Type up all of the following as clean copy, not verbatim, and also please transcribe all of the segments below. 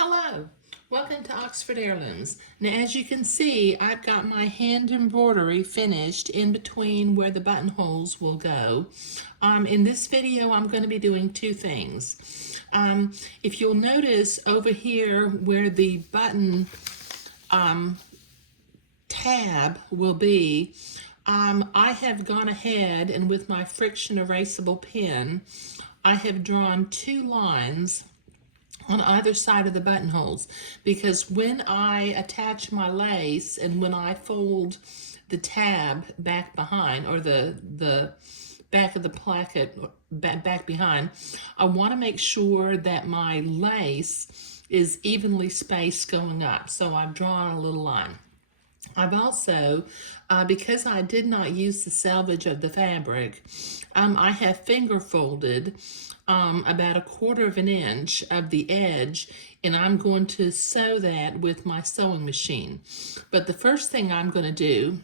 Hello, welcome to Oxford Heirlooms. Now as you can see, I've got my hand embroidery finished in between where the buttonholes will go. In this video, I'm going to be doing two things. If you'll notice over here where the button tab will be, I have gone ahead and with my friction erasable pen, I have drawn two lines on either side of the buttonholes, because when I attach my lace and when I fold the tab back behind, or the back of the placket back behind, I want to make sure that my lace is evenly spaced going up. So I've drawn a little line. I've also, because I did not use the selvage of the fabric, I have finger folded about 1/4 of an inch of the edge, and I'm going to sew that with my sewing machine. But the first thing I'm going to do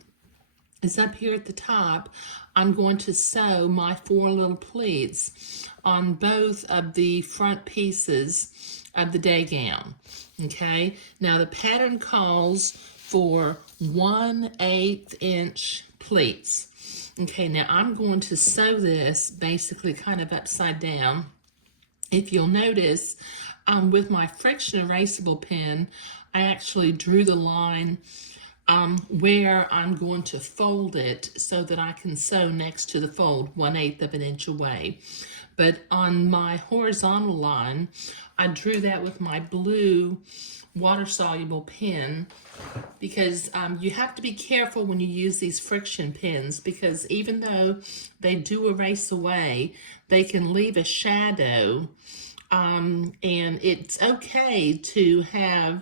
is up here at the top, I'm going to sew my 4 little pleats on both of the front pieces of the day gown. Okay, now the pattern calls for 1/8 inch pleats. Okay, now I'm going to sew this basically kind of upside down. If you'll notice, with my friction erasable pen, I actually drew the line where I'm going to fold it so that I can sew next to the fold 1/8 of an inch away. But on my horizontal line, I drew that with my blue water-soluble pen, because you have to be careful when you use these friction pens, because even though they do erase away, they can leave a shadow, and it's okay to have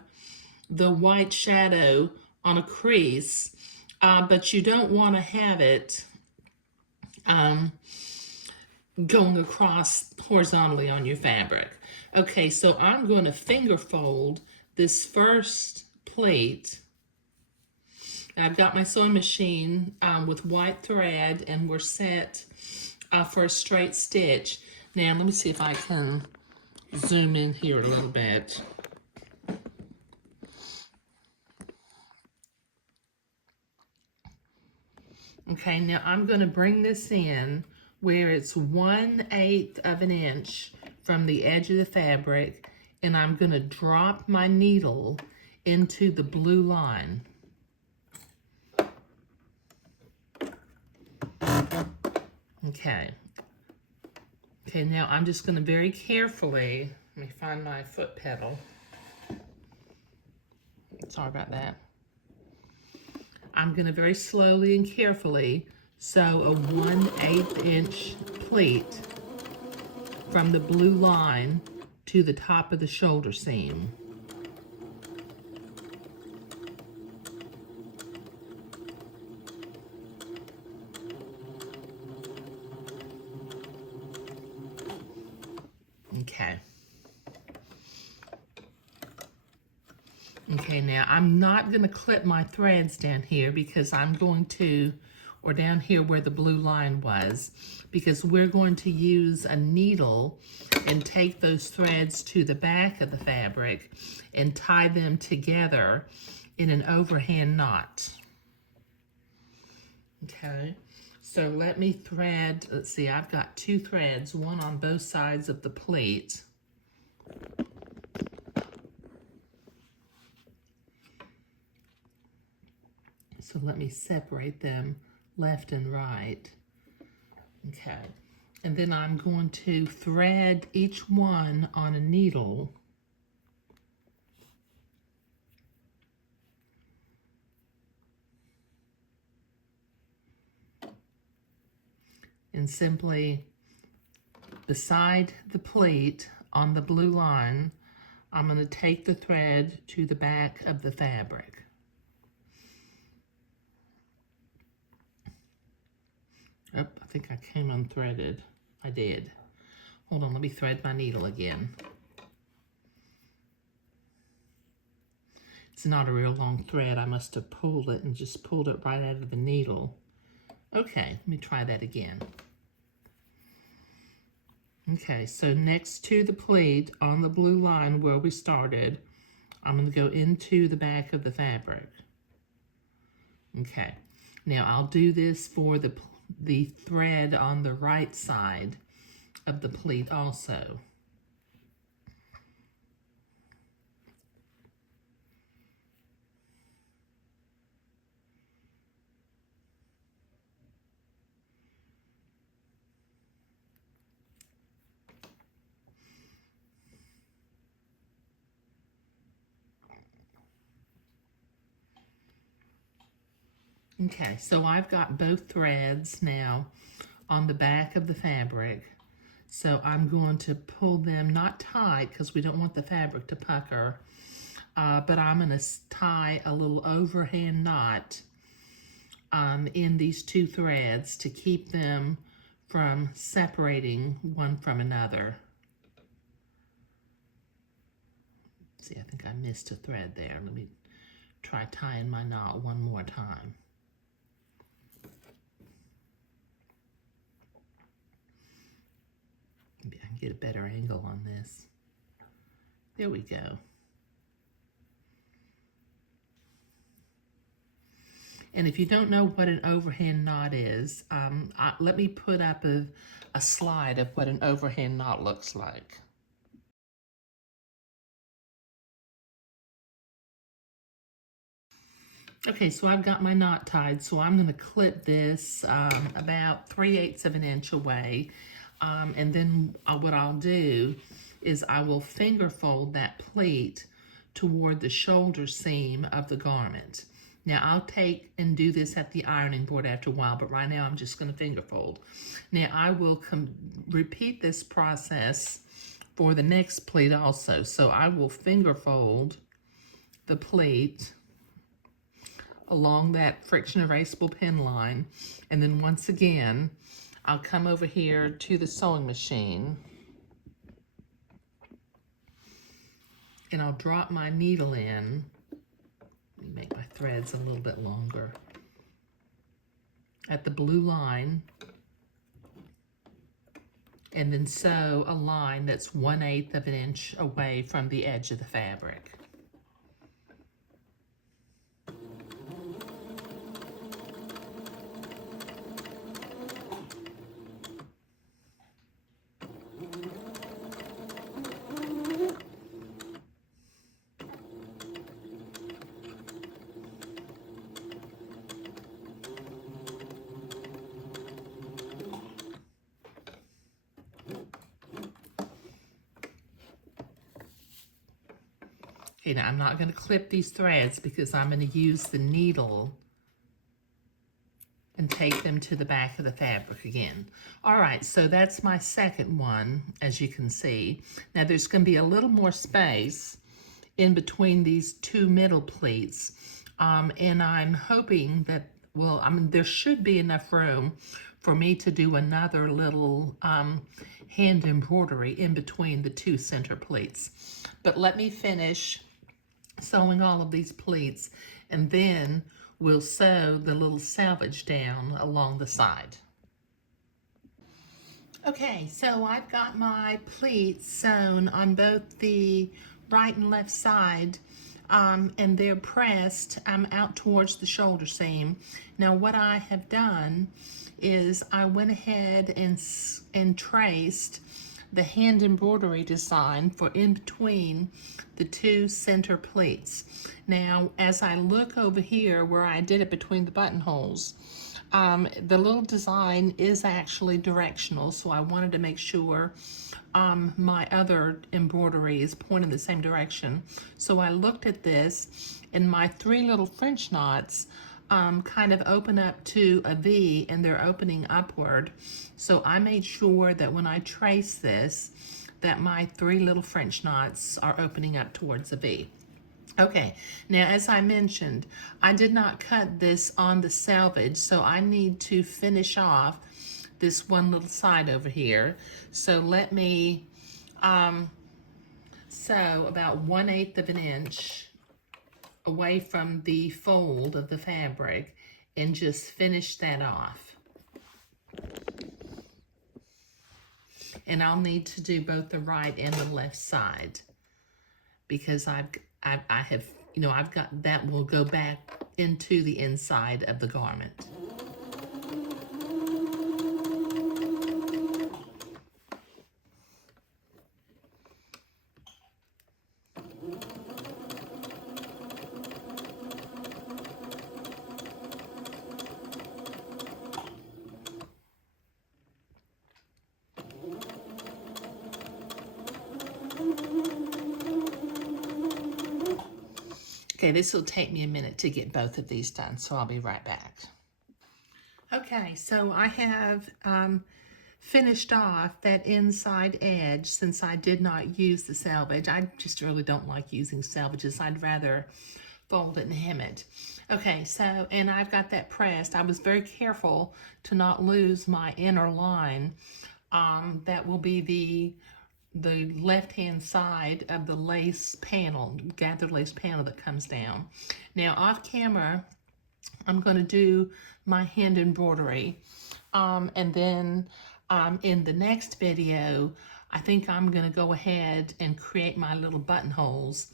the white shadow on a crease, but you don't want to have it going across horizontally on your fabric. Okay, so I'm going to finger fold this first plate. I've got my sewing machine with white thread, and we're set for a straight stitch. Now let me see if I can zoom in here a little bit. Okay, now I'm going to bring this in where it's 1/8 of an inch from the edge of the fabric, and I'm going to drop my needle into the blue line. Okay. Okay, now I'm just going to very carefully, let me find my foot pedal. Sorry about that. I'm going to very slowly and carefully sew a 1/8 inch pleat from the blue line to the top of the shoulder seam. Okay. Okay, now I'm not going to clip my threads down here, because I'm going to, or down here where the blue line was, because we're going to use a needle and take those threads to the back of the fabric and tie them together in an overhand knot. Okay, so let me thread, let's see, I've got 2 threads, one on both sides of the pleat. So let me separate them left and right. Okay, and then I'm going to thread each one on a needle. And simply beside the pleat on the blue line, I'm going to take the thread to the back of the fabric. Oh, I think I came unthreaded. I did. Hold on, let me thread my needle again. It's not a real long thread. I must have pulled it and just pulled it right out of the needle. Okay, let me try that again. Okay, so next to the pleat on the blue line where we started, I'm going to go into the back of the fabric. Okay, now I'll do this for the thread on the right side of the pleat also. Okay, so I've got both threads now on the back of the fabric. So I'm going to pull them, not tight because we don't want the fabric to pucker, but I'm going to tie a little overhand knot in these two threads to keep them from separating one from another. See, I think I missed a thread there. Let me try tying my knot one more time. Maybe I can get a better angle on this. There we go. And if you don't know what an overhand knot is, let me put up a slide of what an overhand knot looks like. Okay, so I've got my knot tied, so I'm going to clip this about 3/8 of an inch away. And then what I'll do is I will finger fold that pleat toward the shoulder seam of the garment. Now I'll take and do this at the ironing board after a while, but right now I'm just going to finger fold. Now I will repeat this process for the next pleat also. So I will finger fold the pleat along that friction erasable pin line, and then once again I'll come over here to the sewing machine and I'll drop my needle in. Let me make my threads a little bit longer at the blue line, and then sew a line that's 1/8 of an inch away from the edge of the fabric. Okay, now I'm not going to clip these threads because I'm going to use the needle and take them to the back of the fabric again. All right, so that's my second one, as you can see. Now there's going to be a little more space in between these two middle pleats, and I'm hoping that, well, I mean, there should be enough room for me to do another little hand embroidery in between the two center pleats. But let me finish sewing all of these pleats, and then we'll sew the little selvage down along the side. Okay, so I've got my pleats sewn on both the right and left side, and they're pressed out towards the shoulder seam. Now what I have done is I went ahead and traced the hand embroidery design for in between the two center pleats. Now, as I look over here where I did it between the buttonholes, the little design is actually directional, so I wanted to make sure my other embroidery is pointing the same direction. So I looked at this, and my three little French knots kind of open up to a V, and they're opening upward. So I made sure that when I trace this, that my three little French knots are opening up towards a V. Okay, now as I mentioned, I did not cut this on the selvage, so I need to finish off this one little side over here. So let me sew about 1/8 of an inch away from the fold of the fabric and just finish that off. And I'll need to do both the right and the left side because I have, I've got that will go back into the inside of the garment. Okay, this will take me a minute to get both of these done, so I'll be right back. Okay, so I have finished off that inside edge since I did not use the selvage. I just really don't like using selvages. I'd rather fold it and hem it. Okay, so, and I've got that pressed. I was very careful to not lose my inner line. That will be the left-hand side of the lace panel, gathered lace panel that comes down. Now, off camera, I'm going to do my hand embroidery, and then in the next video, I think I'm going to go ahead and create my little buttonholes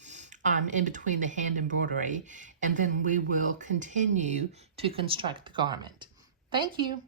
in between the hand embroidery, and then we will continue to construct the garment. Thank you.